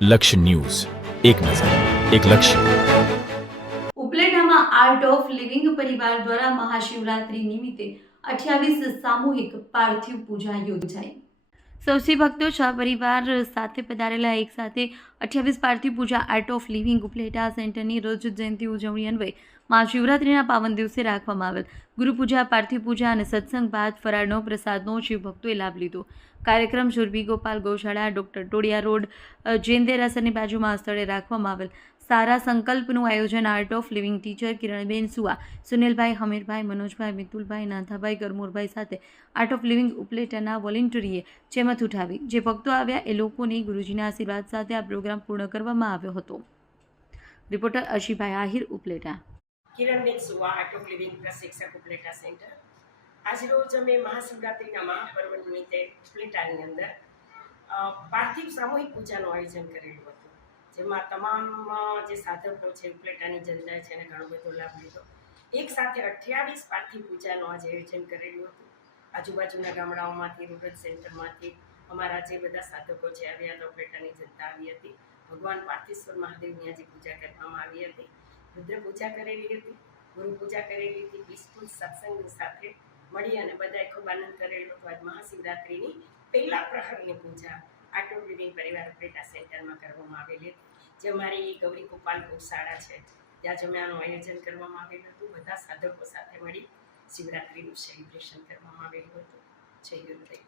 લક્ષ્ય ન્યૂઝ, એક નજર, એક લક્ષ્ય. ઉપલેટામાં આર્ટ ઓફ લિવિંગ પરિવાર દ્વારા મહાશિવરાત્રી નિમિત્તે 28 સામૂહિક પાર્થિવ પૂજા યોજાઈ. સૌથી ભક્તો પરિવાર સાથે પધારેલા એક સાથે 28 પાર્થિવ પૂજા આર્ટ ઓફ લિવિંગ ઉપલેટા સેન્ટરની રોજ જયંતિ ઉજવણી અન્વયે મહાશિવરાત્રિના પાવન દિવસે રાખવામાં આવેલ ગુરુપૂજા, પાર્થિવ પૂજા અને સત્સંગ બાદ ફરાળનો પ્રસાદનો શિવભક્તોએ લાભ લીધો. કાર્યક્રમ સુરભી ગોપાલ ગૌશાળા, ડોક્ટર ટોડિયા રોડ, જૈન દેરાસરની બાજુમાં સ્થળે રાખવામાં આવેલ. સારા સંકલ્પનું આયોજન art of living teacher Kiranben સુવા, સુનિલભાઈ, હમીરભાઈ, મનોજભાઈ, મિતુલભાઈ, નાથાભાઈ, ગરમોરભાઈ સાથે આર્ટ ઓફ લિવિંગ ઉપલેટાના વોલેન્ટરીએ જેમત ઉઠાવી. જે ભક્તો આવ્યા એ લોકોને ગુરુજીના આશીર્વાદ સાથે આ પ્રોગ્રામ પૂર્ણ કરવામાં આવ્યો હતો. રિપોર્ટર અશીભાઈ આહિર, ઉપલેટા. કિરણબેન સુવા, આર્ટ ઓફ લિવિંગ પ્રશિક્ષક, ઉપલેટા સેન્ટર. આજરોજ અમે મહાશિવરાત્રિના મહાપર્વ નિમિત્તે ઉપલેટાની અંદર પાર્થિવ સામૂહિક પૂજાનું આયોજન કરેલું હતું, જેમાં તમામ જે સાધકો છે, ઉપલેટાની જનતા છે, એને ઘણો બધો લાભ લીધો. એક સાથે 28 પાર્થિવ પૂજાનું આજે આયોજન કરેલું હતું. આજુબાજુના ગામડાઓમાંથી, રૂરલ સેન્ટરમાંથી અમારા જે બધા સાધકો છે આવ્યા હતા, ઉપલેટાની જનતા આવી હતી. ભગવાન પાર્થેશ્વર મહાદેવની આજે પૂજા કરવામાં આવી હતી. રુદ્ર પૂજા કરેલી હતી, ગુરુ પૂજા કરેલી હતી. પીસફુલ સત્સંગની સાથે મળી અને બધાએ ખૂબ આનંદ કરેલો હતો. આજ મહાશિવરાત્રિની પહેલા પ્રહરની પૂજા આર્ટ ઓફ લિવિંગ પરિવાર ઉપલેટા સેન્ટરમાં કરવામાં આવેલી હતી. જે અમારી ગૌરી ગોપાલ ગૌશાળા છે, ત્યાં જ અમે આનું આયોજન કરવામાં આવેલું હતું. બધા સાધકો સાથે મળી શિવરાત્રિનું સેલિબ્રેશન કરવામાં આવેલું હતું. જય ગુરુદેવ.